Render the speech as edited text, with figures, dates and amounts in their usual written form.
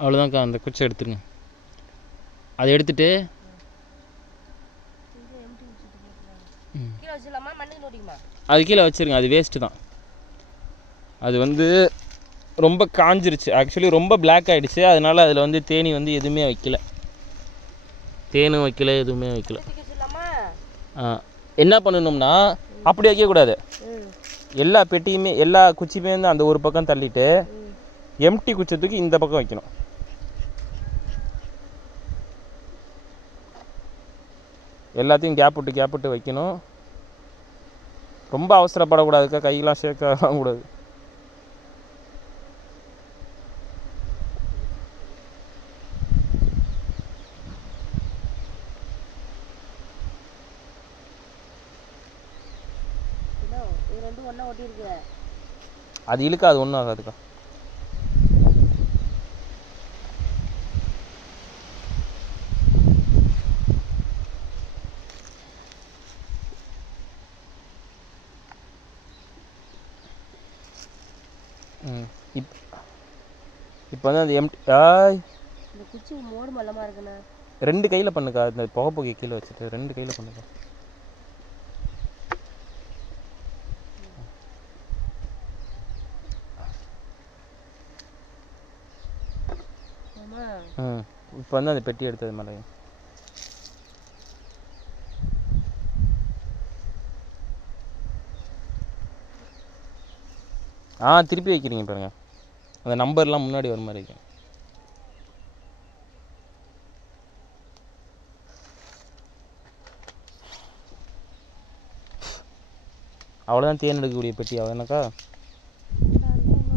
அவ்வளோதான்க்கா. அந்த குச்சை எடுத்துருங்க. அதை எடுத்துட்டு அது கீழே வச்சுருங்க. அது வேஸ்ட்டு தான். அது வந்து ரொம்ப காஞ்சிருச்சு. ஆக்சுவலி ரொம்ப பிளாக் ஆகிடுச்சு. அதனால் அதில் வந்து தேனி வந்து எதுவுமே வைக்கல. தேனும் வைக்கல, எதுவுமே வைக்கல. என்ன பண்ணணும்னா அப்படி வைக்கக்கூடாது. எல்லா பெட்டியுமே எல்லா குச்சியுமே வந்து அந்த ஒரு பக்கம் தள்ளிட்டு எம்டி குச்சத்துக்கு இந்த பக்கம் வைக்கணும். எல்லாத்தையும் கேப் விட்டு வைக்கணும். ரொம்ப அவசரப்படக்கூடாதுக்கா. கையெல்லாம் ஷேக் ஆகக்கூடாது. அது இழுக்க அது ஒன்றும் ஆகாதுக்கா. இப்போ வந்து அந்த இந்த குச்சி மோடு மல்லமாக இருக்குண்ணா. 2 கையில் பண்ணுக்கா. இந்த புகை கீழே வச்சுட்டு 2 கையில் பண்ணுக்கா. இப்போ வந்து அந்த பெட்டி எடுத்தது மேலே திருப்பி வைக்கிறீங்க பாருங்க. அந்த நம்பர்லாம் முன்னாடி வர மாதிரி வைக்கும். அவ்வளோதான் தேன் எடுக்கக்கூடிய பெட்டி. அவ்வளோதானக்கா.